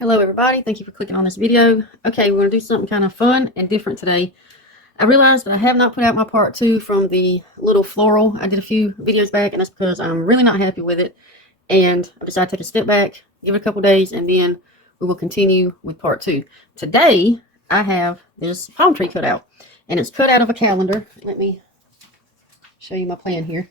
Hello everybody, thank you for clicking on this video. Okay, we're going to do something kind of fun and different today. I realized that I have not put out my part 2 from the little floral I did a few videos back, and that's because I'm really not happy with it, and I decided to take a step back, give it a couple days, and then we will continue with part 2. Today I have this palm tree cut out, and it's cut out of a calendar. Let me show you my plan here.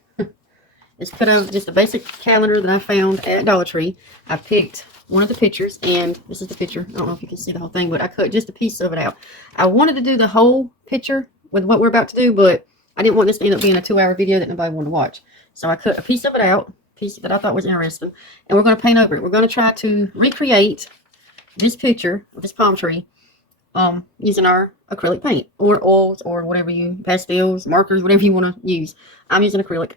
It's cut out of just a basic calendar that I found at Dollar Tree. I picked one of the pictures, and this is the picture. I don't know if you can see the whole thing, but I cut just a piece of it out. I wanted to do the whole picture with what we're about to do, but I didn't want this to end up being a 2-hour video that nobody wanted to watch. So I cut a piece of it out, a piece that I thought was interesting, and we're going to paint over it. We're going to try to recreate this picture of this palm tree using our acrylic paint, or oils, or whatever pastels, markers, whatever you want to use. I'm using acrylic.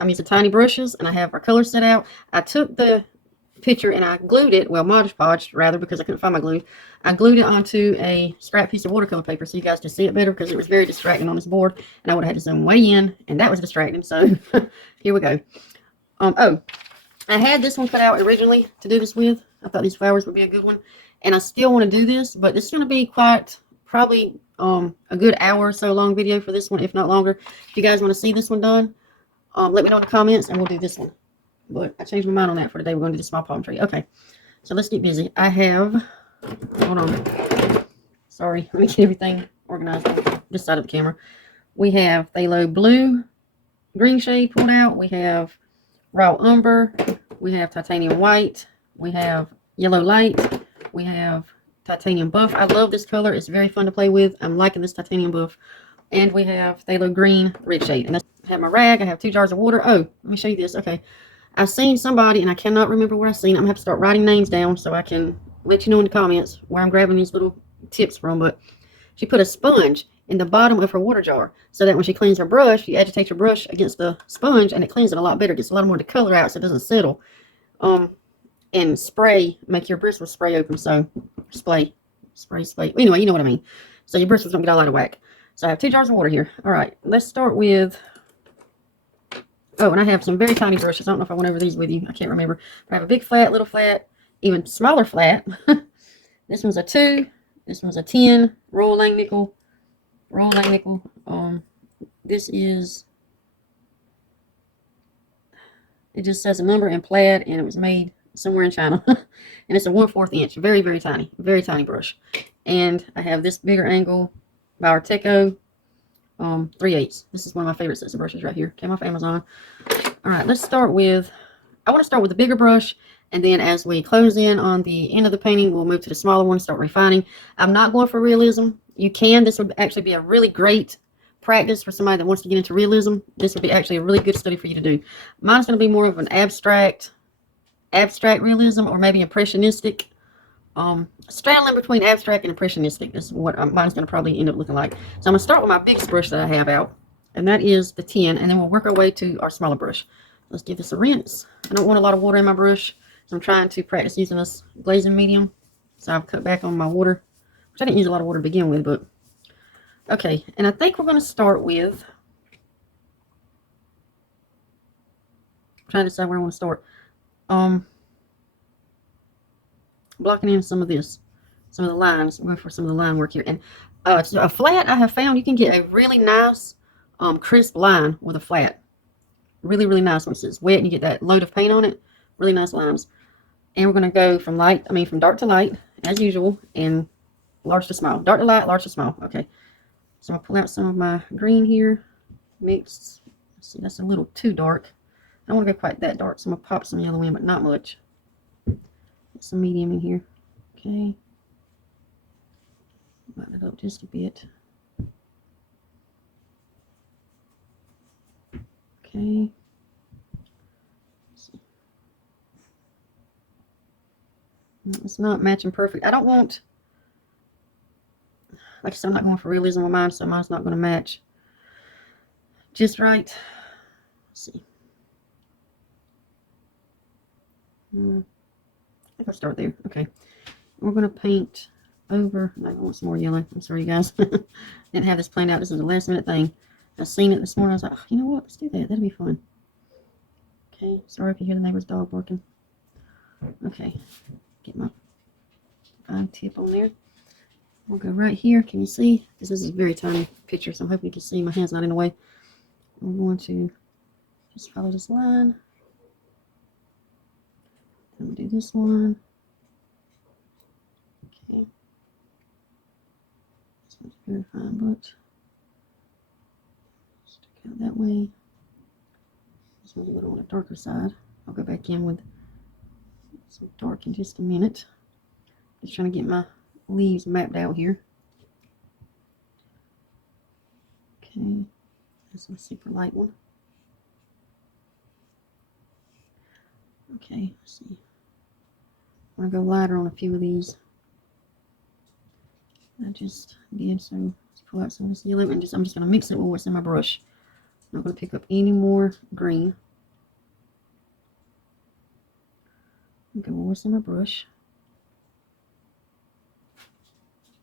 I'm using tiny brushes, and I have our colors set out. I took the picture and I glued it, well, Mod Podged rather, because I couldn't find my glue. I glued it onto a scrap piece of watercolor paper so you guys can see it better, because it was very distracting on this board, and I would have had to zoom way in, and that was distracting. So here we go. Oh, I had this one cut out originally to do this with. I thought these flowers would be a good one, and I still want to do this, but this is going to be probably a good hour or so long video for this one, if not longer. If you guys want to see this one done, let me know in the comments, and we'll do this one. But I changed my mind on that for today. We're going to do the small palm tree. Okay, so let's get busy. I have, hold on. Sorry, let me get everything organized on this side of the camera. We have phthalo blue, green shade pulled out. We have raw umber. We have titanium white. We have yellow light. We have titanium buff. I love this color. It's very fun to play with. I'm liking this titanium buff. And we have phthalo green, red shade. And I have my rag. I have 2 jars of water. Oh, let me show you this. Okay. I've seen somebody, and I cannot remember where I've seen it. I'm going to have to start writing names down so I can let you know in the comments where I'm grabbing these little tips from. But she put a sponge in the bottom of her water jar so that when she cleans her brush, she agitates her brush against the sponge, and it cleans it a lot better. It gets a lot more of the color out so it doesn't settle. And spray, make your bristles spray open. So, spray. Anyway, you know what I mean. So your bristles don't get all out of whack. So I have 2 jars of water here. All right, let's start with, oh, and I have some very tiny brushes. I don't know if I went over these with you. I can't remember. But I have a big flat, little flat, even smaller flat. This one's a 2. This one's a 10. Royal Lang nickel. This is, it just says a number in plaid, and it was made somewhere in China. And it's a 1/4 inch. Very, very tiny brush. And I have this bigger angle by Arteco, 3/8. This is one of my favorite sets of brushes right here. Came off Amazon. All right, let's start with, I want to start with the bigger brush, and then as we close in on the end of the painting, we'll move to the smaller one, start refining. I'm not going for realism. You can. This would actually be a really great practice for somebody that wants to get into realism. This would be actually a really good study for you to do. Mine's going to be more of an abstract realism, or maybe impressionistic. Straddling between abstract and impressionistic is what mine's going to probably end up looking like. So I'm going to start with my biggest brush that I have out, and that is the 10, and then we'll work our way to our smaller brush. Let's give this a rinse. I don't want a lot of water in my brush, so I'm trying to practice using this glazing medium. So I've cut back on my water, which I didn't use a lot of water to begin with, but okay. And I think we're going to start with, I'm trying to decide where I want to start. Blocking in some of this, some of the lines. We'll go for some of the line work here. And so a flat, I have found you can get a really nice crisp line with a flat. Really, really nice once it's wet and you get that load of paint on it. Really nice lines. And we're going to go from dark to light, as usual, and large to small. Dark to light, large to small. Okay. So I'm going to pull out some of my green here. Mixed. Let's see, that's a little too dark. I don't want to go quite that dark, so I'm going to pop some yellow in, but not much. Some medium in here. Okay. Lighten it up just a bit. Okay. It's not matching perfect. I don't want, like I said, I'm not going for realism with mine, so mine's not going to match just right. Let's see. I think I'll start there. Okay. We're going to paint over. I want some more yellow. I'm sorry, you guys. Didn't have this planned out. This is a last minute thing. I seen it this morning. I was like, oh, you know what? Let's do that. That'll be fun. Okay. Sorry if you hear the neighbor's dog barking. Okay. Get my fine tip on there. We'll go right here. Can you see? This is a very tiny picture, so I'm hoping you can see my hand's not in the way. I'm going to just follow this line. I'm going to do this one. Okay. This one's very fine, but stick out that way. This one's a little on the darker side. I'll go back in with some dark in just a minute. Just trying to get my leaves mapped out here. Okay, that's my super light one. Okay, let's see. I'm gonna go lighter on a few of these. I just did, so let's pull out some of this yellow and I'm just gonna mix it with what's in my brush. I'm not gonna pick up any more green. Go with what's in my brush.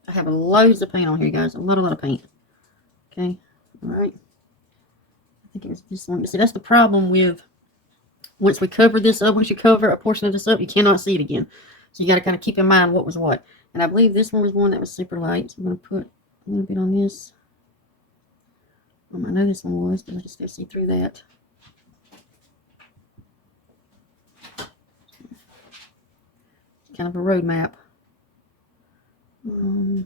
I have loads of paint on here, guys. A lot of paint. Okay, all right. I think it was this one. See, that's the problem with once we cover this up. Once you cover a portion of this up, you cannot see it again. So you got to kind of keep in mind what was what. And I believe this one was one that was super light. So I'm going to put a little bit on this. I know this one was, but I can still see through that. Kind of a road map. Okay,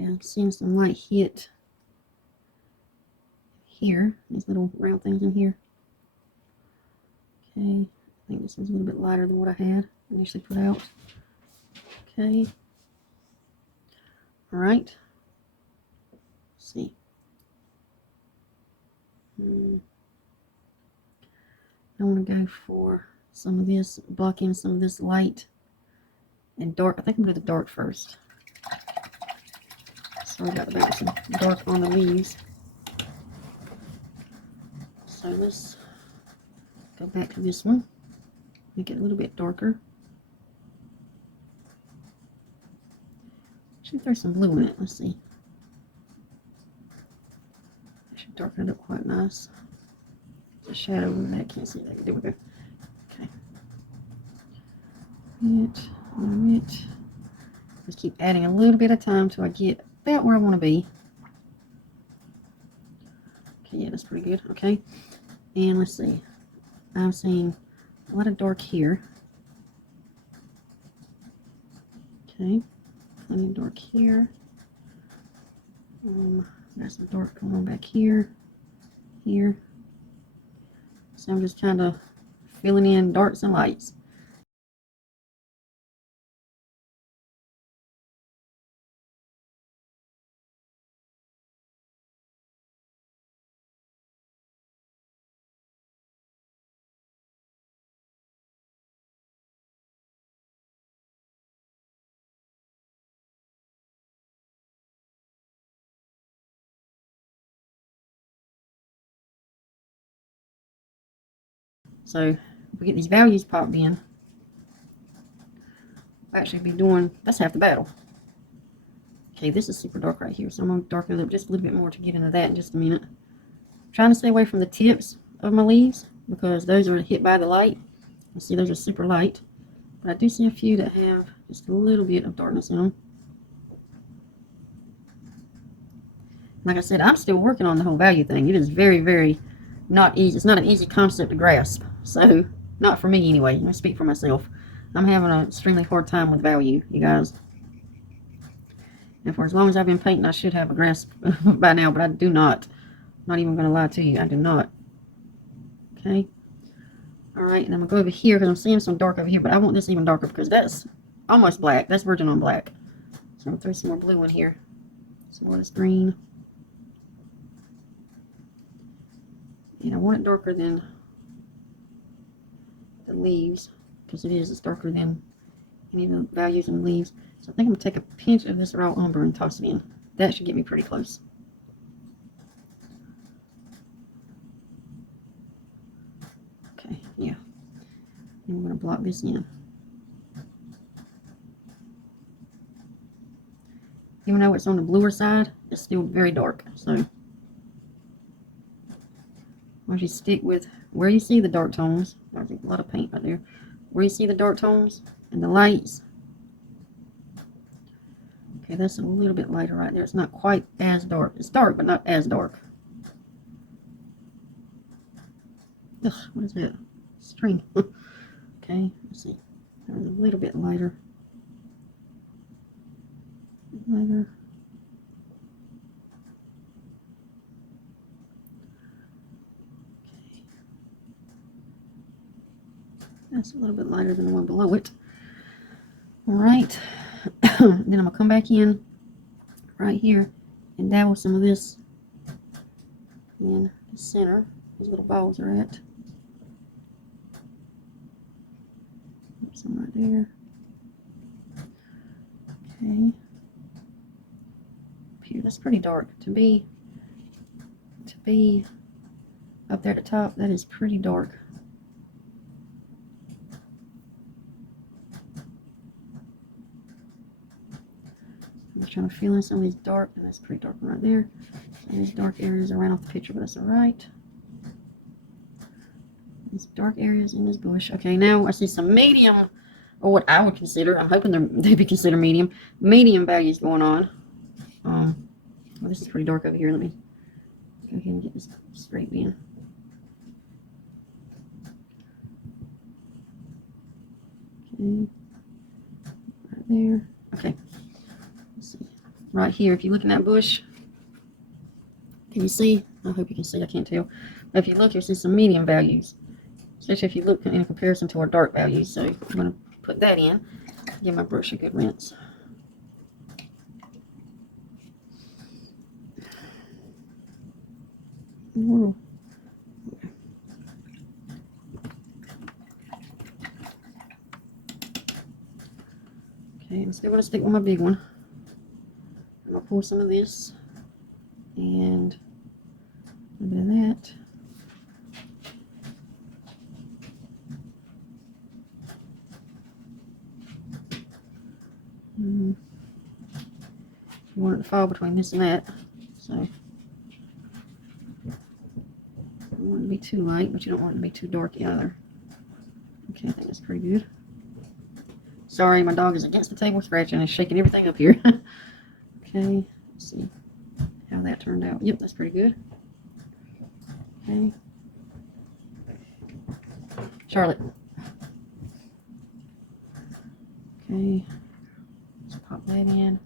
I'm seeing some light hit here. These little round things in here. Okay, I think this one's a little bit lighter than what I had initially put out. Okay. All right. Let's see. I want to go for some of this, block in some of this light and dark. I think I'm going to do the dark first. Sorry about that, some dark on the leaves. So let's go back to this one, make it a little bit darker. Should throw some blue in it. Let's see. I should darken it up quite nice. The shadow in that, can't see that. There we go. Okay. It. Just keep adding a little bit of time till I get about where I want to be. Okay, yeah, that's pretty good. Okay. And let's see. I'm seeing a lot of dark here. Okay. Plenty of dark here. Got some dark going on back here. Here. So I'm just kind of filling in darks and lights. So if we get these values popped in, we'll actually be doing, that's half the battle. Okay, this is super dark right here, so I'm going to darken it up just a little bit more to get into that in just a minute. I'm trying to stay away from the tips of my leaves because those are hit by the light. You see, those are super light, but I do see a few that have just a little bit of darkness in them. Like I said, I'm still working on the whole value thing. It is very, very not easy. It's not an easy concept to grasp. So, not for me anyway. Let me speak for myself. I'm having an extremely hard time with value, you guys. And for as long as I've been painting, I should have a grasp by now, but I do not. I'm not even going to lie to you. I do not. Okay. Alright, and I'm going to go over here because I'm seeing some dark over here, but I want this even darker because that's almost black. That's virgin on black. So I'm going to throw some more blue in here. Some more of this green. And I want it darker than the leaves because it's darker than any of the values in the leaves. So I think I'm going to take a pinch of this raw umber and toss it in. That should get me pretty close. Okay, yeah. And I'm going to block this in. Even though it's on the bluer side, it's still very dark. So once you stick with where you see the dark tones, there's a lot of paint right there. where you see the dark tones and the lights. Okay, that's a little bit lighter right there. It's not quite as dark. It's dark, but not as dark. Ugh, what is that? String. Okay, let's see. There's a little bit lighter. Lighter. Okay. That's a little bit lighter than the one below it. Alright. Then I'm going to come back in right here and dabble some of this in the center. These little balls are at. Some right there. Okay. Up here, that's pretty dark. To be up there at the top, that is pretty dark. I'm just trying to fill in some of these dark, and that's pretty dark right there. Some of these dark areas are right off the picture, but that's alright. These dark areas in this bush. Okay, now I see some medium, or what I would consider, I'm hoping they'd be considered medium values going on. Well, this is pretty dark over here. Let me go ahead and get this straight in. Okay, right there. Okay, let's see. Right here, if you look in that bush, can you see? I hope you can see. I can't tell. But if you look, you'll see some medium values, especially if you look in comparison to our dark values. So I'm going to put that in. Give my brush a good rinse. Ooh. Okay, I'm still going to stick with my big one. I'm going to pour some of this and a little bit of that. You want it to fall between this and that, so you don't want it to be too light, but you don't want it to be too dark either. Okay, I think that's pretty good. Sorry, my dog is against the table scratching and shaking everything up here. Okay, let's see how that turned out. Yep, that's pretty good. Okay, Charlotte. Okay, let's pop that in.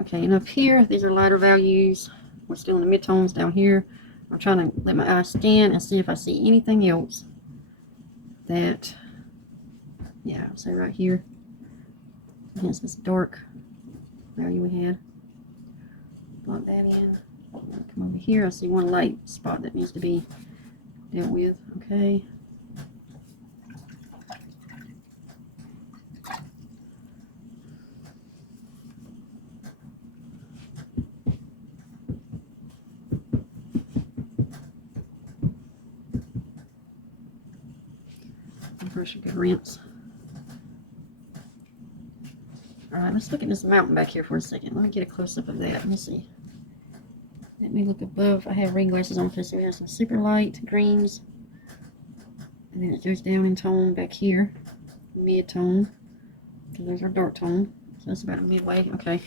Okay, and up here, these are lighter values. We're still in the mid-tones down here. I'm trying to let my eye scan and see if I see anything else that, yeah, I'll say right here against this dark value we had. Block that in. Come over here. I see one light spot that needs to be dealt with. Okay. Brush a good rinse. Alright, let's look at this mountain back here for a second. Let me get a close-up of that. Let me see. Let me look above. I have reading glasses on because we have some super light greens. And then it goes down in tone back here. Mid-tone. Because those are dark tone. So that's about a midway. Okay.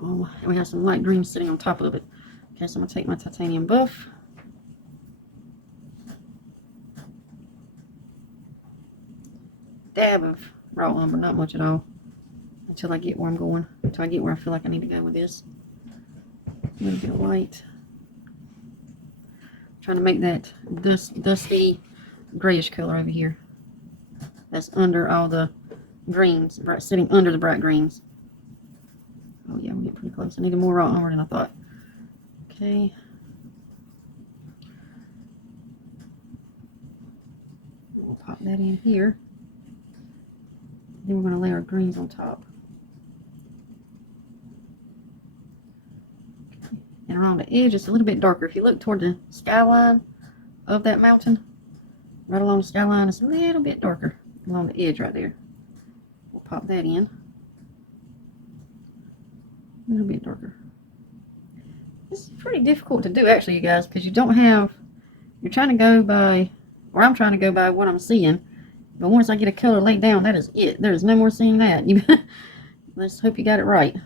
And we have some light greens sitting on top of it. Okay, so I'm going to take my titanium buff. Dab of raw umber, not much at all, until I get where I'm going, until I get where I feel like I need to go with this. A little bit of white. Trying to make that dusty grayish color over here. That's under all the greens, sitting under the bright greens. Oh yeah, we're getting pretty close. I needed more raw umber than I thought. Okay. We'll pop that in here. Then we're going to lay our greens on top. And around the edge, it's a little bit darker. If you look toward the skyline of that mountain, right along the skyline, it's a little bit darker along the edge right there. We'll pop that in. A little bit darker. It's pretty difficult to do actually, you guys, because you don't have, you're trying to go by, or I'm trying to go by what I'm seeing. But once I get a color laid down, that is it. There's no more seeing that. Let's hope you got it right.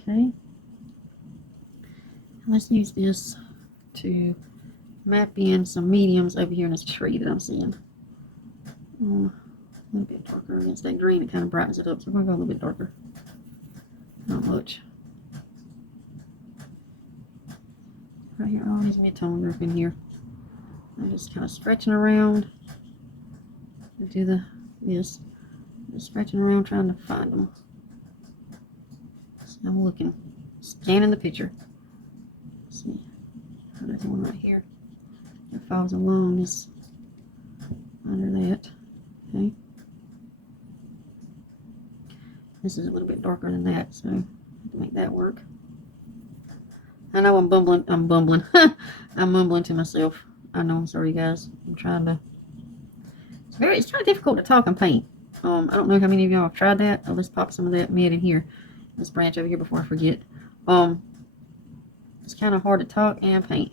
Okay. Let's use this to map in some mediums over here in this tree that I'm seeing. A little bit darker against that green. It kind of brightens it up. So we're going to go a little bit darker. Not much. Right here, all these mid-tones are up in here. I'm just kind of stretching around. Do this. Just stretching around trying to find them. So I'm looking, scanning the picture. Let's see. There's one right here that falls along this, under that. Okay. This is a little bit darker than that, so I have to make that work. I know I'm bumbling. I'm mumbling to myself. I know, I'm sorry guys. I'm trying to, it's kind of difficult to talk and paint. I don't know how many of y'all have tried that. Oh, let's pop some of that mid in here. This branch over here before I forget. It's kind of hard to talk and paint.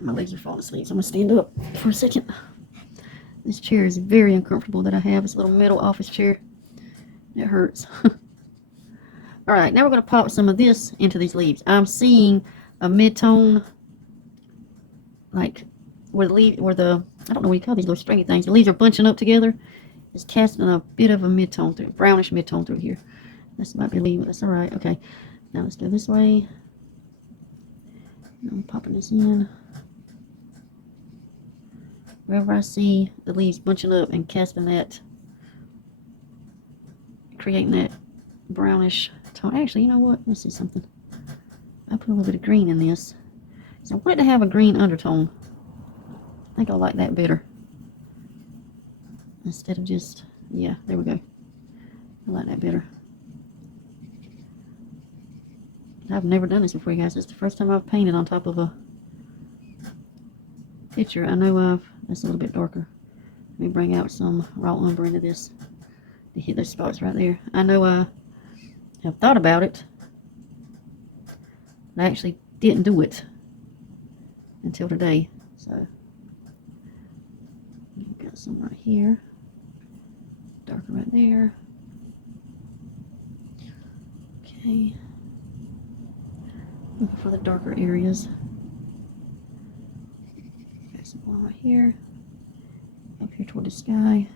My legs are falling asleep, so I'm gonna stand up for a second. This chair is very uncomfortable that I have. This little metal office chair. It hurts. Alright, now we're gonna pop some of this into these leaves. I'm seeing a mid-tone, like where the I don't know what you call these little stringy things. The leaves are bunching up together. It's casting a bit of a mid-tone through, brownish mid-tone through here. This might be a leaf, but that's alright. Okay, now let's go this way. I'm popping this in. Wherever I see the leaves bunching up and casting that, creating that brownish tone. Actually, you know what? Let's see something. I put a little bit of green in this. So I want it to have a green undertone. I think I like that better. Instead of just, yeah, there we go. I like that better. I've never done this before, you guys. It's the first time I've painted on top of a picture. I know that's a little bit darker. Let me bring out some raw umber into this to hit those spots right there. I know I have thought about it, but I actually didn't do it until today. So I've got some right here, darker right there. Okay, looking for the darker areas. Got some more right here, up here toward the sky.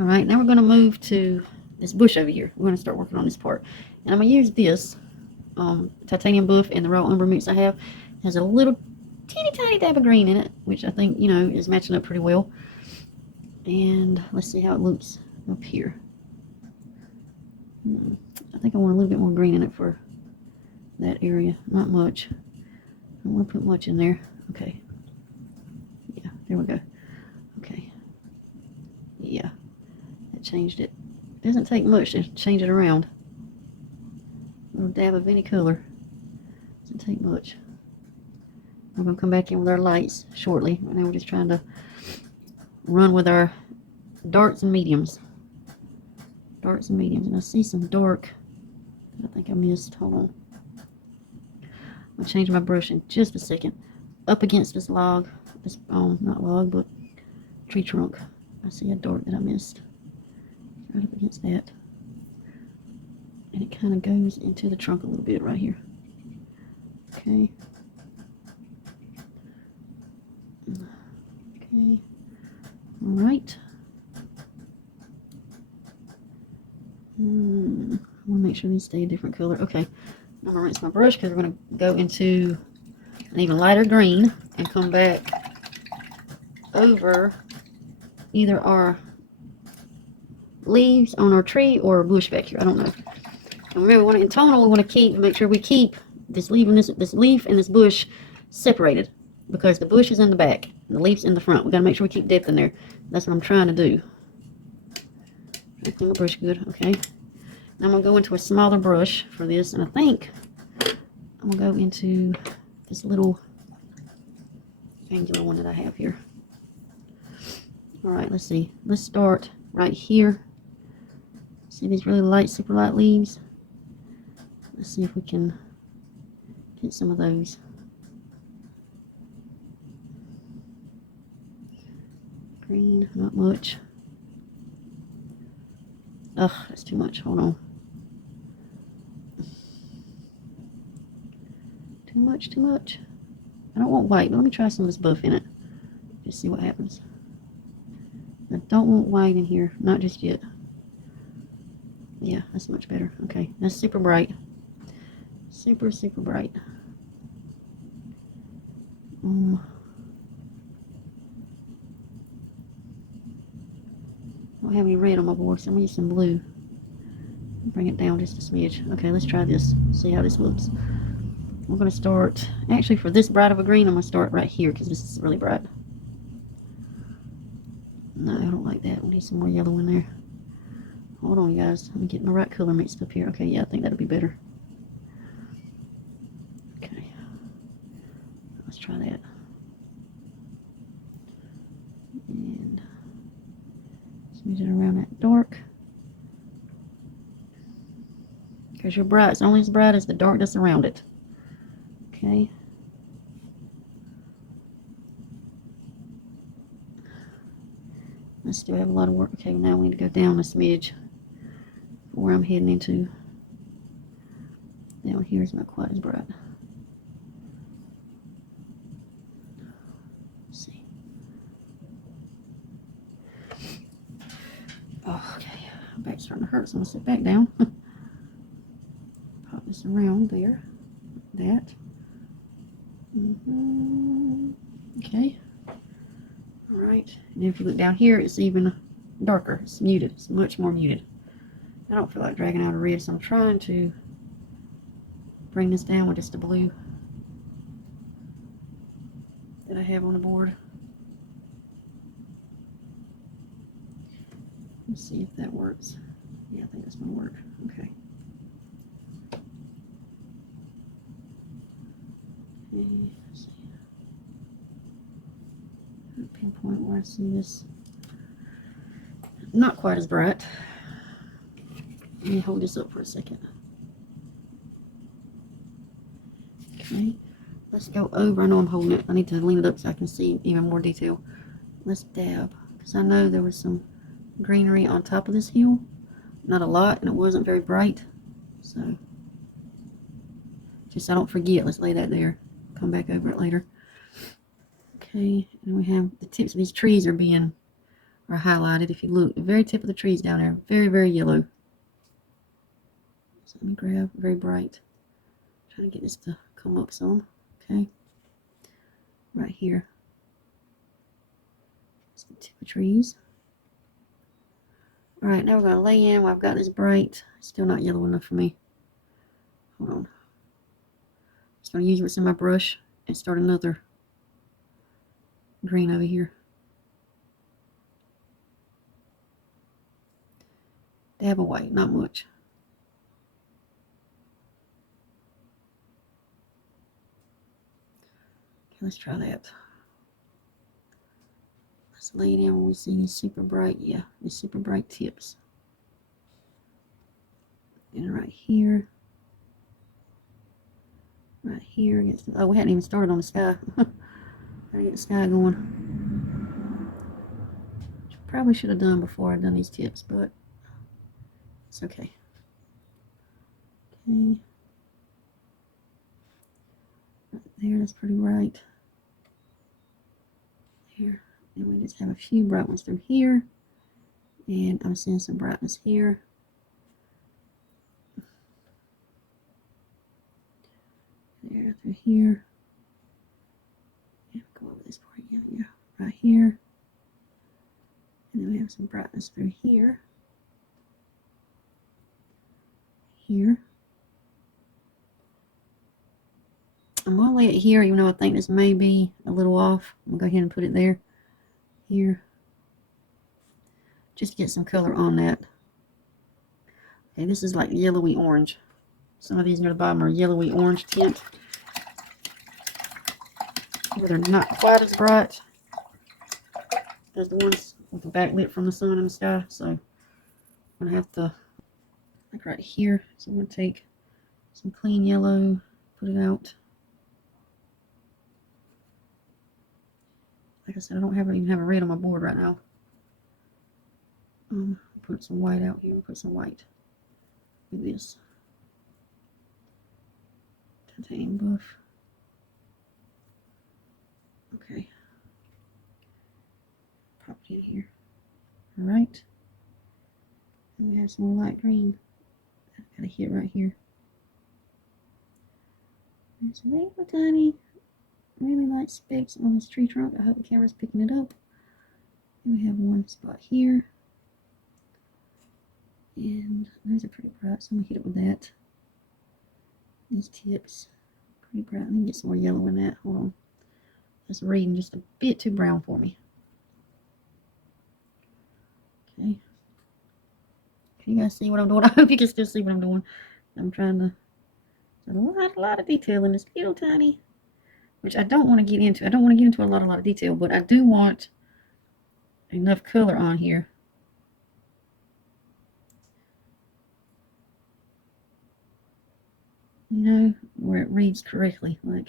Alright, now we're going to move to this bush over here. We're going to start working on this part. And I'm going to use this titanium buff and the raw umber mix I have. It has a little teeny tiny dab of green in it, which I think, you know, is matching up pretty well. And let's see how it looks up here. I think I want a little bit more green in it for that area. Not much. I don't want to put much in there. Okay. Yeah, there we go. Okay. Yeah. Changed it. Doesn't take much to change it around. A little dab of any color. Doesn't take much. We're going to come back in with our lights shortly. Right now we're just trying to run with our darks and mediums. Darks and mediums. And I see some dark that I think I missed. Hold on. I'll change my brush in just a second. Up against this log. This, not log, but tree trunk. I see a dark that I missed. Right up against that, and it kind of goes into the trunk a little bit right here. Okay. Okay. All right. I want to make sure these stay a different color. Okay. I'm gonna rinse my brush because we're gonna go into an even lighter green and come back over either our leaves on our tree or a bush back here. I don't know. And remember, we want to, in tonal, we want to make sure we keep this leaf and this leaf and this bush separated, because the bush is in the back and the leaf's in the front. We got to make sure we keep depth in there. That's what I'm trying to do. Clean my brush good. Okay. Now I'm gonna go into a smaller brush for this, and I think I'm gonna go into this little angular one that I have here. All right. Let's see. Let's start right here See these really light, super light leaves? Let's see if we can get some of those. Green, not much. Ugh, that's too much. Hold on. Too much, too much. I don't want white, but let me try some of this buff in it. Just see what happens. I don't want white in here. Not just yet. Yeah, that's much better. Okay, that's super bright. Super, super bright. I don't have any red on my board, so I'm going to use some blue. Bring it down just a smidge. Okay, let's try this. See how this looks. We're going to start, actually for this bright of a green, I'm going to start right here because this is really bright. No, I don't like that. We need some more yellow in there. Hold on, you guys. I'm getting the right color mixed up here. Okay, yeah, I think that'll be better. Okay. Let's try that. And smooth it around that dark. Because your bright's only as bright as the darkness around it. Okay. I still have a lot of work. Okay, now we need to go down a smidge where I'm heading into. Down here is not quite as bright. Let's see. Oh, okay. My back's starting to hurt, so I'm going to sit back down. Pop this around there. That. Okay. Alright. And if you look down here, it's even darker. It's muted. It's much more muted. I don't feel like dragging out a red, so I'm trying to bring this down with just the blue that I have on the board. Let's see if that works. Yeah, I think that's going to work. Okay. Let's see. Pinpoint where I see this. Not quite as bright. Let me hold this up for a second. Okay, let's go over. I know I'm holding it. I need to lean it up so I can see even more detail. Let's dab, because I know there was some greenery on top of this hill. Not a lot, and it wasn't very bright. So, just so I don't forget, let's lay that there. Come back over it later. Okay, and we have the tips of these trees are highlighted. If you look, the very tip of the trees down there, very, very yellow. So let me grab very bright. Trying to get this to come up some. Okay, right here. That's the tip of trees. All right, now we're going to lay in. Well, I've got this bright. Still not yellow enough for me. Hold on. Just going to use what's in my brush and start another green over here. Dab of white, not much. Okay, let's try that. Let's lay it in when we see these super bright, these super bright tips. And right here. Right here against the, oh, we hadn't even started on the sky. Gotta get the sky going. Which I probably should have done before I'd done these tips, but it's okay. Okay. Right there, that's pretty bright. There. And we just have a few bright ones through here. And I'm seeing some brightness here. There, through here. Yeah, go over this part again. Yeah, right here. And then we have some brightness through here. Here. I'm going to lay it here, even though I think this may be a little off. I'm going to go ahead and put it there. Here. Just to get some color on that. Okay, this is like yellowy orange. Some of these near the bottom are yellowy orange tint. They're not quite as bright as the ones with the backlit from the sun and the sky. So I'm going to have to like right here. So I'm going to take some clean yellow, put it out. Like I said, I don't even have a red on my board right now. Put some white out here. Put some white with this titanium buff. Okay. Pop it in here. All right. And we have some more light green. I've got a hit right here. There's a little tiny, really light specks on this tree trunk. I hope the camera's picking it up. And we have one spot here. And those are pretty bright, so I'm going to hit it with that. These tips, pretty bright. Let me get some more yellow in that. Hold on. That's reading just a bit too brown for me. Okay. Can you guys see what I'm doing? I hope you can still see what I'm doing. I'm trying to, there's a lot of detail in this little tiny, which I don't want to get into. I don't want to get into a lot of detail, but I do want enough color on here. You know, where it reads correctly, like.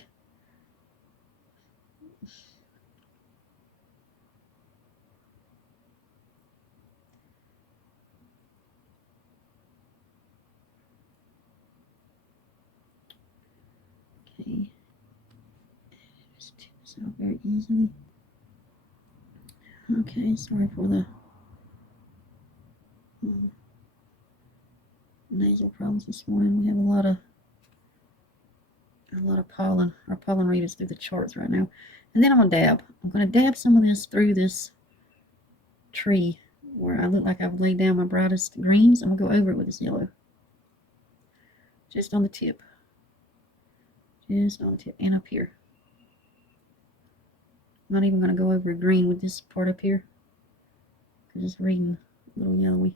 Okay. Just tip this out very easily. Okay, sorry for the nasal problems this morning. We have a lot of pollen. Our pollen rate is through the charts right now. And then I'm gonna dab some of this through this tree where I look like I've laid down my brightest greens. I'm gonna go over it with this yellow. Just on the tip. Just on the tip and up here. I'm not even gonna go over green with this part up here. Because it's reading a little yellowy.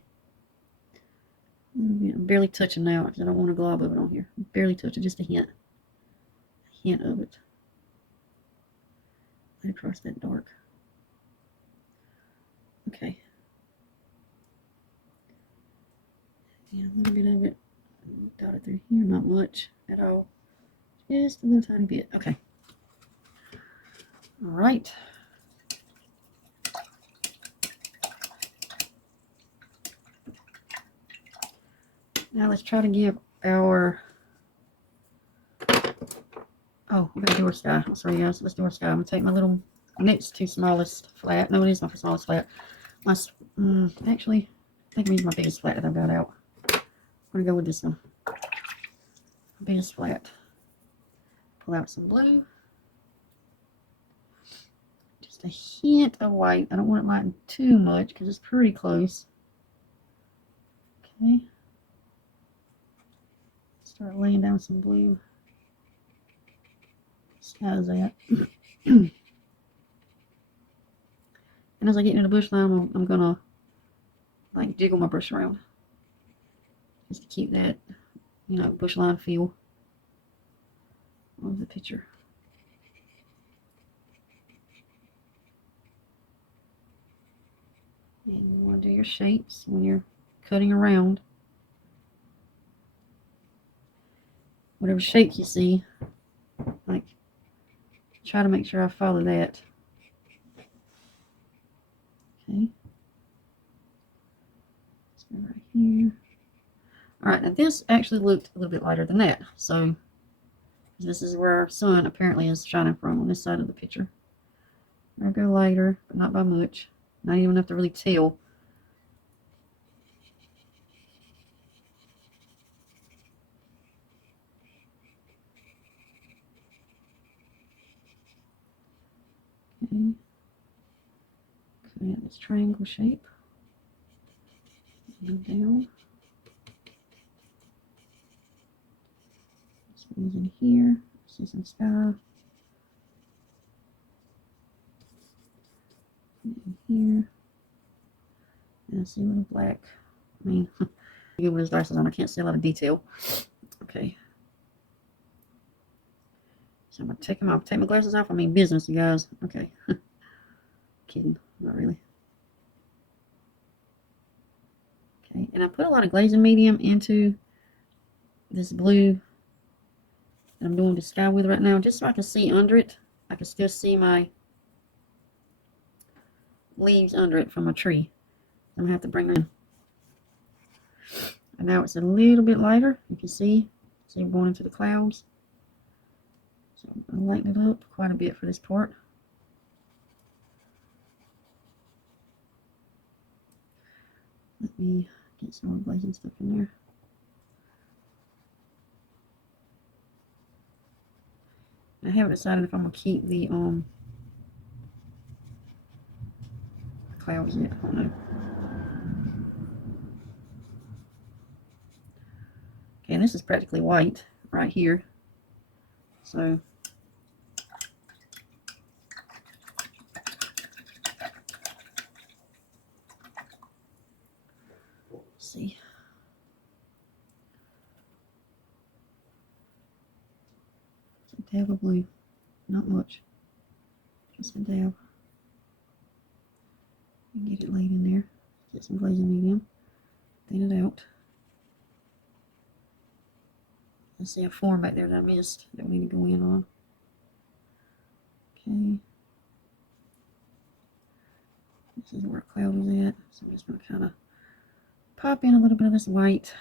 A little bit. I'm barely touching now because I don't want a glob of it on here. Barely touching, just a hint. A hint of it. Right across that dark. Okay. Yeah, a little bit of it. Dot it through here, not much at all. Just a little tiny bit. Okay. All right. Now let's try to give our, oh, we're going to do our sky. Sorry guys, let's do our sky. I'm going to take my little next to smallest flat. No, it is my smallest flat. My, actually, I think it means my biggest flat that I've got out. I'm going to go with this one. Biggest flat. Pull out some blue. Just a hint of white. I don't want it lightened too much because it's pretty close. Okay. Start laying down some blue. How's that? And as I get into the bush line, I'm gonna like jiggle my brush around just to keep that, you know, bush line feel of the picture. And you want to do your shapes when you're cutting around. Whatever shape you see, like, try to make sure I follow that. Okay. Let's go right here. Alright, now this actually looked a little bit lighter than that. So, this is where our sun apparently is shining from on this side of the picture. I'll go lighter, but not by much. Not even enough to really tell. Okay. Create this triangle shape. And down. Squeeze in here. See some sky. In here. And I see a little black. I mean, good with his glasses on, I can't see a lot of detail. Okay. So I'm gonna take them off. Take my glasses off. I mean business, you guys. Okay. Kidding. Not really. Okay. Okay, and I put a lot of glazing medium into this blue that I'm doing the sky with right now, just so I can see under it. I can still see my leaves under it from a tree. I'm gonna have to bring them in. And now it's a little bit lighter. You can see we're going into the clouds. So I'm lighting it up quite a bit for this part. Let me get some more glazing stuff in there. I haven't decided if I'm gonna keep the clouds yet. I don't know. Okay, and this is practically white right here. So let's see. It's a dab of blue. Not much. Just a dab. Get it laid in there. Get some glazing medium. Thin it out. I see a form back there that I missed that we need to go in on. Okay. This is where cloud was at. So I'm just going to kind of pop in a little bit of this white.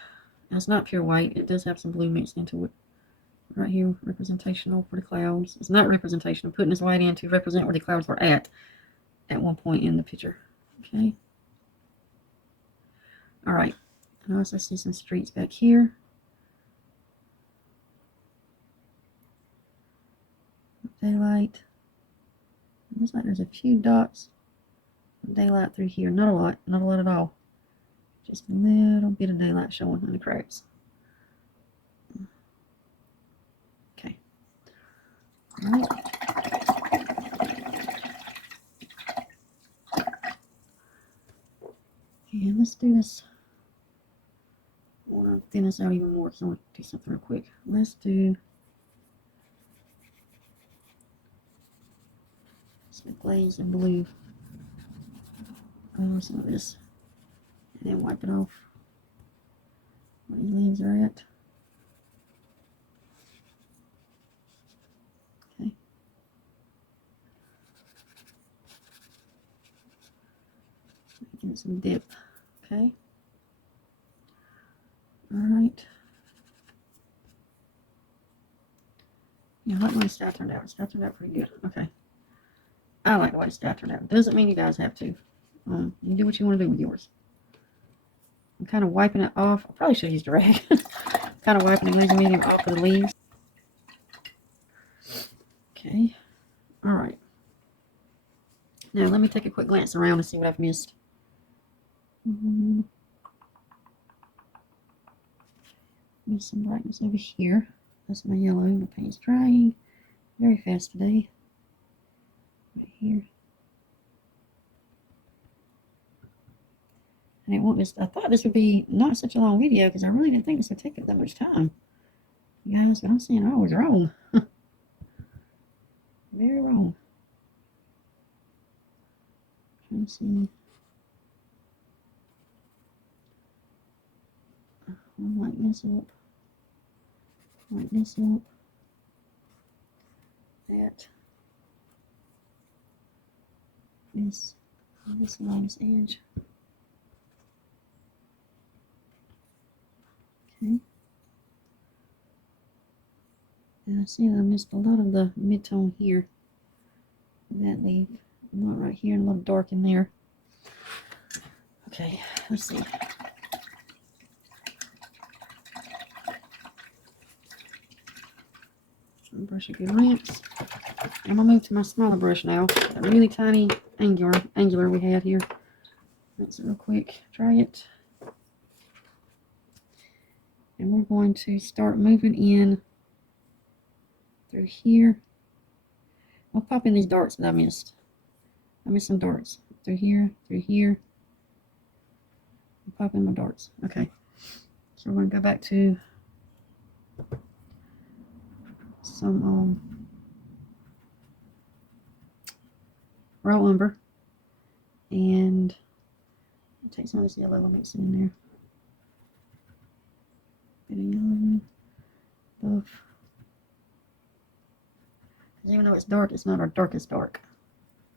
Now, it's not pure white. It does have some blue mixed into it. Right here, representational for the clouds. It's not representation. I'm putting this white in to represent where the clouds were at one point in the picture. Okay. All right. And I also see some streets back here. Daylight. It looks like there's a few dots of daylight through here. Not a lot. Not a lot at all. Just a little bit of daylight showing in the cracks. Okay. All right. And let's do this. I want to thin this out even more, so I want to do something real quick. Let's do some glaze and blue over some of this, and then wipe it off where these leaves are at. Okay. Give it some dip. Okay. All right. Yeah, I like the way the sky turned out. The sky turned out pretty good. Okay. I like the way the sky turned out. Doesn't mean you guys have to. You do what you want to do with yours. I'm kind of wiping it off. I probably should have used a rag. Kind of wiping the glazing medium off of the leaves. Okay. All right. Now let me take a quick glance around and see what I've missed. Missed some brightness over here. That's my yellow. My paint's drying very fast today. Right here. And it won't just, I thought this would be not such a long video because I really didn't think this would take up that much time. You guys, but I'm saying I was wrong. Very wrong. Trying to see. I'll lighten this up. Lighten this up. That. This lightest edge. Okay. And I see that I missed a lot of the mid-tone here. That leaf. Not right here, and a little dark in there. Okay, let's see. Brush a good rinse. I'm gonna move to my smaller brush now. That really tiny angular we had here. Rinse it real quick. Dry it. And we're going to start moving in through here. I'll pop in these darts that I missed. I missed some darts. Through here, through here. I'll pop in my darts. Okay. So we're going to go back to some raw umber. And take some of this yellow and mix it in there. Even though it's dark, it's not our darkest dark.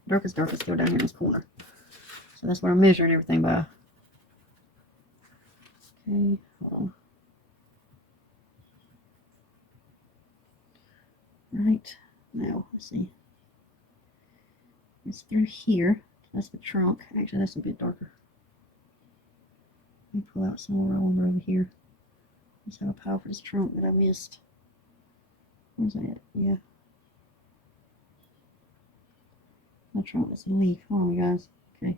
Darkest dark is still down here in this corner. So that's what I'm measuring everything by. Okay, hold on. Right, now, let's see. It's through here. That's the trunk. Actually, that's a bit darker. Let me pull out some more lumber over here. Let's have a pile for this trunk that I missed. Where's that? Yeah. My trunk, that's a leaf. Hold on, guys. Okay.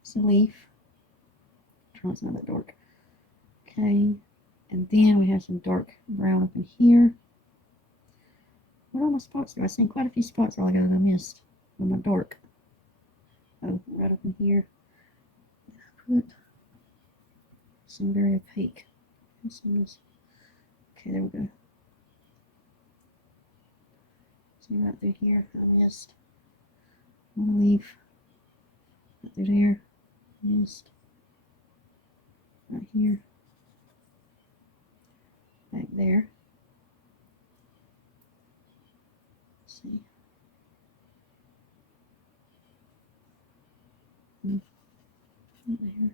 It's a leaf. Trunk's not that dark. Okay. And then we have some dark brown up in here. What are my spots there? I've seen quite a few spots all I got that I missed with my dark. Oh, right up in here. I put some very opaque. Okay, there we go. See right through here, I missed one leaf. Right through there, missed. Right here. Back there. Let's see. There.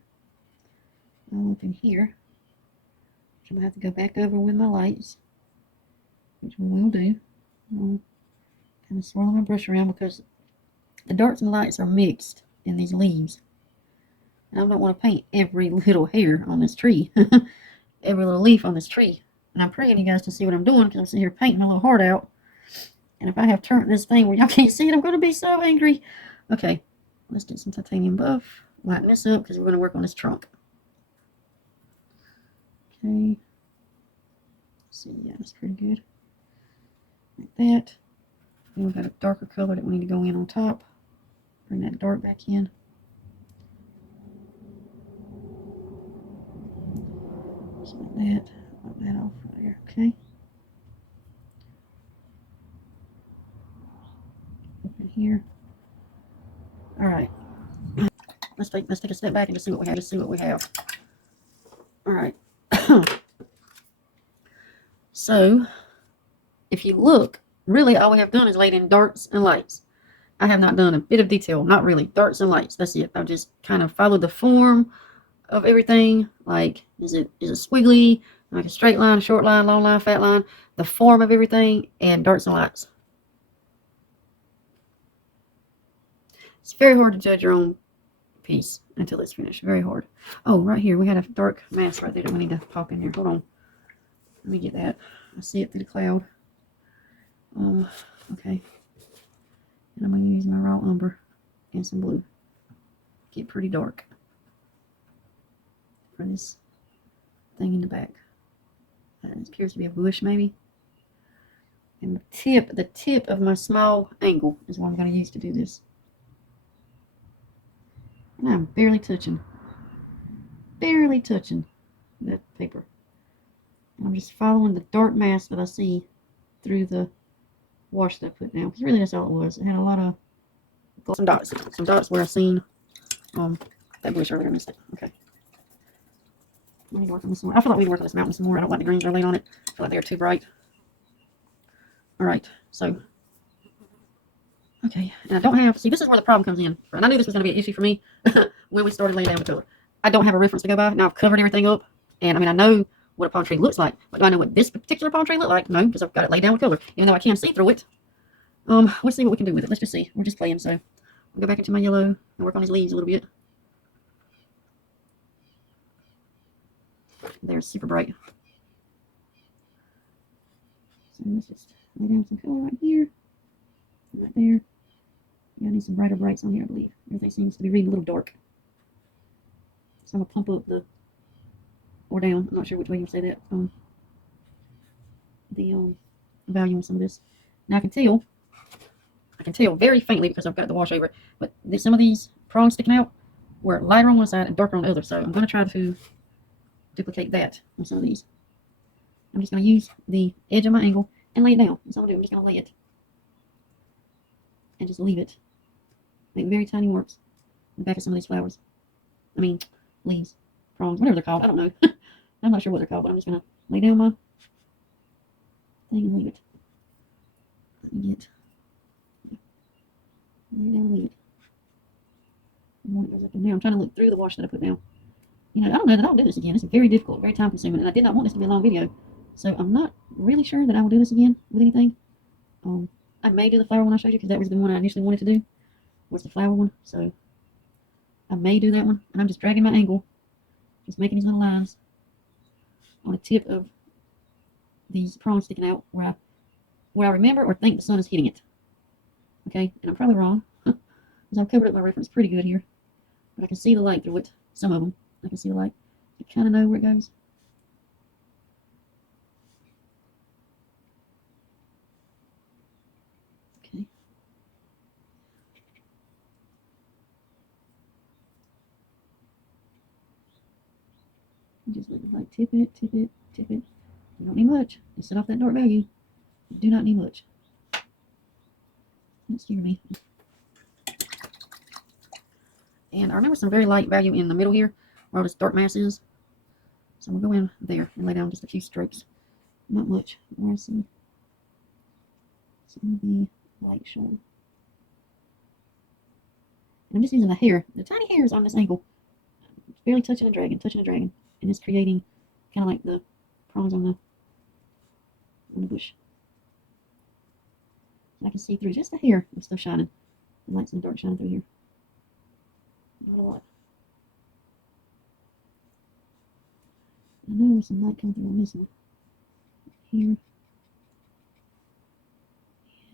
All up in here. Which I'm going to have to go back over with my lights. Which we will do. I'll kind of swirl my brush around because the darks and lights are mixed in these leaves. And I don't want to paint every little hair on this tree. Every little leaf on this tree. And I'm praying you guys to see what I'm doing because I'm sitting here painting my little heart out. And if I have turned this thing where y'all can't see it, I'm going to be so angry. Okay, let's get some titanium buff. Lighten this up because we're going to work on this trunk. Okay. Let's see, yeah, that's pretty good. Like that. Then we've got a darker color that we need to go in on top. Bring that dark back in. Just like that. Wipe that off right there. Okay. Up in here. All right. Let's take a step back and just see what we have. All right. So, if you look, really all we have done is laid in darks and lights. I have not done a bit of detail, not really. Darks and lights, that's it. I've just kind of followed the form of everything. Like, is it squiggly, like a straight line, a short line, long line, fat line, the form of everything, and darks and lights. It's very hard to judge your own piece until it's finished. Very hard. Oh, right here, we had a dark mass right there that we need to pop in here. Hold on. Let me get that. I see it through the cloud. Okay. And I'm going to use my raw umber and some blue. Get pretty dark for this thing in the back. It appears to be a bush maybe. And the tip of my small angle is what I'm going to use to do this. And I'm barely touching that paper. And I'm just following the dark mass that I see through the wash that I put down. Because really that's all it was. It had a lot of some dots where I seen that bush earlier. I missed it. Okay. I need to work on this more. I feel like we need to work on this mountain some more. I don't like the greens really on it. I feel like they're too bright. Alright, so okay, and I don't have, see, this is where the problem comes in. And I knew this was going to be an issue for me when we started laying down the color. I don't have a reference to go by. Now I've covered everything up. And I mean, I know what a palm tree looks like. But do I know what this particular palm tree looks like? No, because I've got it laid down with color. Even though I can see through it. Let's see what we can do with it. Let's just see. We're just playing, so I'll go back into my yellow and work on these leaves a little bit. They're super bright. So let's just lay down some color right here. Right there. Yeah, I need some brighter brights on here, I believe. Everything seems to be reading a little dark. So I'm going to pump up the, or down, I'm not sure which way you say that, the volume of some of this. Now I can tell very faintly because I've got the wash over it, but some of these prongs sticking out were lighter on one side and darker on the other. So I'm going to try to duplicate that on some of these. I'm just going to use the edge of my angle and lay it down. That's all I'm doing. I'm just going to lay it and just leave it. Make very tiny marks in the back of some of these flowers. I mean, leaves, prongs, whatever they're called. I don't know. I'm not sure what they're called, but I'm just going to lay down my thing and leave it. Let me get Lay down and leave it. And when it goes up in there, I'm trying to look through the wash that I put down. You know, I don't know that I'll do this again. It's very difficult, very time consuming, and I did not want this to be a long video. So I'm not really sure that I will do this again with anything. I may do the flower one I showed you because that was the one I initially wanted to do, was the flower one. So I may do that one, and I'm just dragging my angle, just making these little lines on the tip of these prongs sticking out where I remember or think the sun is hitting it. Okay, and I'm probably wrong because I've covered up my reference pretty good here, but I can see the light through it. Some of them, I can see the light. I kind of know where it goes. Okay. Just let the light tip it, tip it, tip it. You don't need much. Just set off that dark value. You do not need much. Don't scare me. And I remember some very light value in the middle here, where all this dark mass is. So we'll go in there and lay down just a few strokes. Not much. Where I see some of the light showing. And I'm just using the hair, the tiny hairs on this ankle. Barely touching and dragging, and it's creating kind of like the prongs on the bush. So I can see through just the hair of stuff shining. The lights in the dark shining through here. Not a lot. I know there's some light coming through on this one. Here.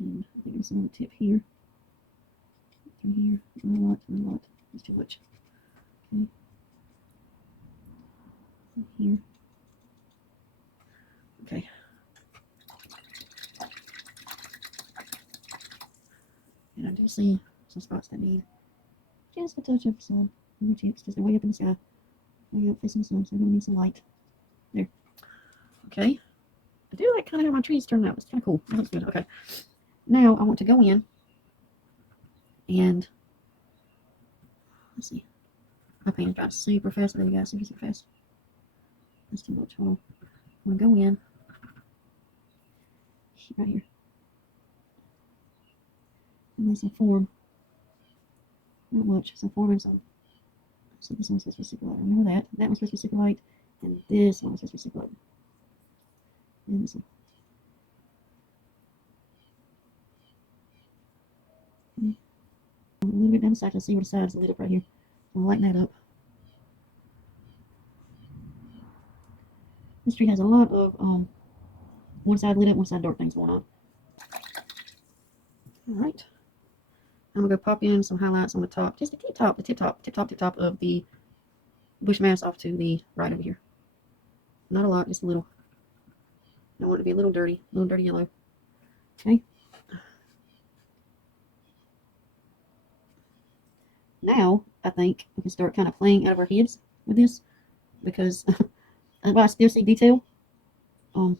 And I think there's some on the tip here. Through here. Not a lot, not a lot. It's too much. Okay. Here. Okay. And I do see some spots that need just a touch of sun on your tips, just way up in the sky, way up facing the sun, so we're gonna need some light. There. Okay. I do like kind of how my trees turn out. It's kind of cool. That looks good. Okay. Now I want to go in and let's see. My paint is drying super fast. There you go, super fast. That's too much. Hold on. I'm gonna go in right here. And there's some form. Not much. Some form and some. So this one's supposed to be super light. I know that. That one's supposed to be super light. And this one's supposed to be super light. And this one. Okay. A little bit down the side to see where the side's lit up right here. So I'll lighten that up. This tree has a lot of one side lit up, one side dark things going on. Alright. I'm gonna go pop in some highlights on the top, just the tip top of the bush mass off to the right over here. Not a lot, just a little. I want it to be a little dirty yellow. Okay. Now I think we can start kind of playing out of our heads with this because while I still see detail, I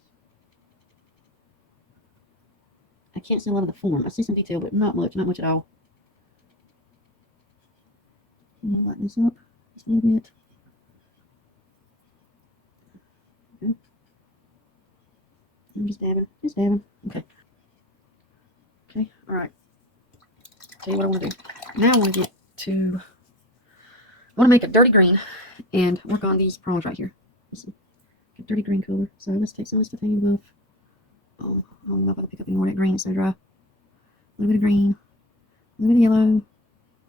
can't see a lot of the form. I see some detail, but not much at all. I'm gonna lighten this up just a little bit. Okay. I'm just dabbing. Okay. Okay, alright. Tell you what I want to do. Now I want to get to, I want to make a dirty green and work on these prongs right here. Let's see. A dirty green color. So let's take some of this titanium buff. Oh, I don't know if I can pick up any more of that green. It's so dry. A little bit of green. A little bit of yellow. A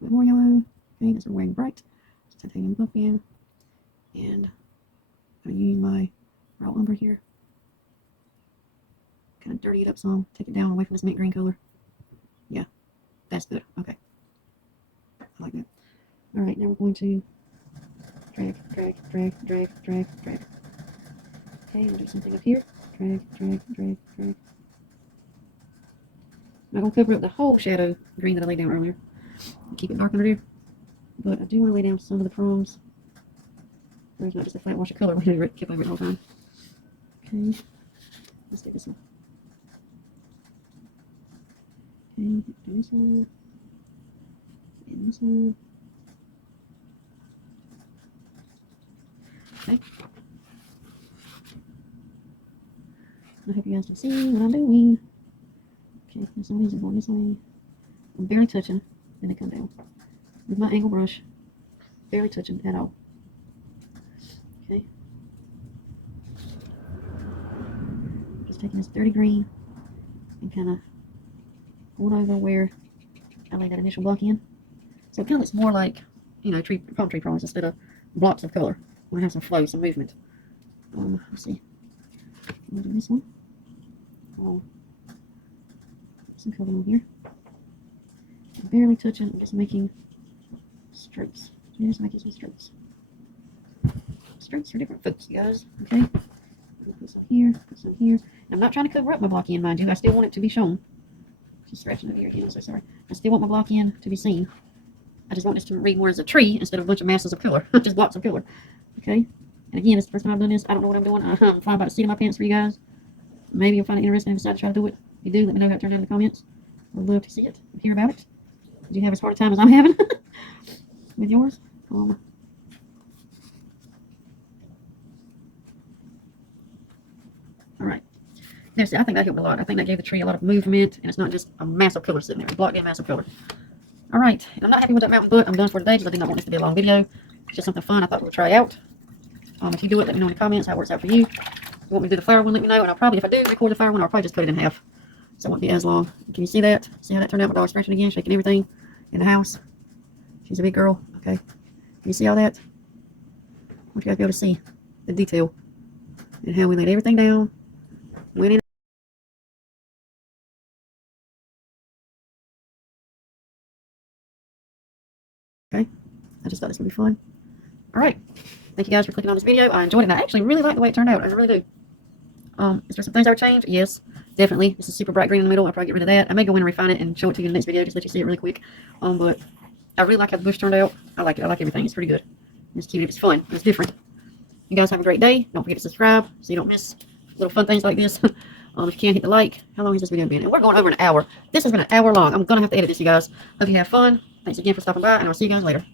bit more yellow. Okay, that's wearing bright. Titanium buff in. And I'm going to use my raw umber here. Kind of dirty it up some. Take it down away from this mint green color. Yeah, that's good. Okay. I like that. Alright, now we're going to drag. Okay, we'll do something up here. Drag. I'm not going to cover up the whole shadow green that I laid down earlier. Keep it dark under there. But I do want to lay down some of the prongs. There's not just a flat wash of color. We're going to keep over it the whole time. Okay, let's get this one. Okay, do this one. And this one. Okay. I hope you guys can see what I'm doing. Okay, this one is going this way. I'm barely touching. Then they come down with my angle brush, barely touching at all. Okay. Just taking this dirty green and kind of going over where I laid that initial block in. So it kind of looks more like, you know, palm tree fronds instead of blocks of color. We're going to have some flow, some movement. Let's see. I'm going to do this one. Put some color on here. I'm barely touching, I'm just making strokes. Just making some strokes. Strokes for different folks, you guys. Okay? Put some here, put some here. And I'm not trying to cover up my block in, mind you. I still want it to be shown. Just scratching over here again, I'm so sorry. I still want my block in to be seen. I just want this to read more as a tree instead of a bunch of masses of color. Just blocks of color. Okay? And again, this is the first time I've done this. I don't know what I'm doing. I'm flying by the seat of my pants for you guys. Maybe you'll find it interesting and decide to try to do it. If you do, let me know how it turned out in the comments. I'd love to see it and hear about it. Did you have as hard a time as I'm having with yours? Alright. I think that helped a lot. I think that gave the tree a lot of movement, and it's not just a mass of color sitting there. Blocked in mass of color. Alright. I'm not happy with that mountain butt. I'm done for today because I did not want this to be a long video. It's just something fun I thought we would try out. If you do it, let me know in the comments how it works out for you. If you want me to do the flower one, let me know. And I'll probably, if I do record the flower one, I'll probably just cut it in half. So it won't be as long. Can you see that? See how that turned out? My dog's scratching again, shaking everything in the house. She's a big girl. Okay. Can you see all that? I want you guys to be able to see the detail and how we laid everything down. Went in. Okay. I just thought this would be fun. Alright. Thank you guys for clicking on this video. I enjoyed it. And I actually really like the way it turned out. I really do. Is there some things I would change? Yes, definitely. This is super bright green in the middle. I'll probably get rid of that. I may go in and refine it and show it to you in the next video. Just let you see it really quick. But I really like how the bush turned out. I like it. I like everything. It's pretty good. It's cute. It's fun. It's different. You guys have a great day. Don't forget to subscribe so you don't miss little fun things like this. If you can, hit the like. How long has this video been? And we're going over an hour. This has been an hour long. I'm going to have to edit this, you guys. Hope you have fun. Thanks again for stopping by, and I'll see you guys later.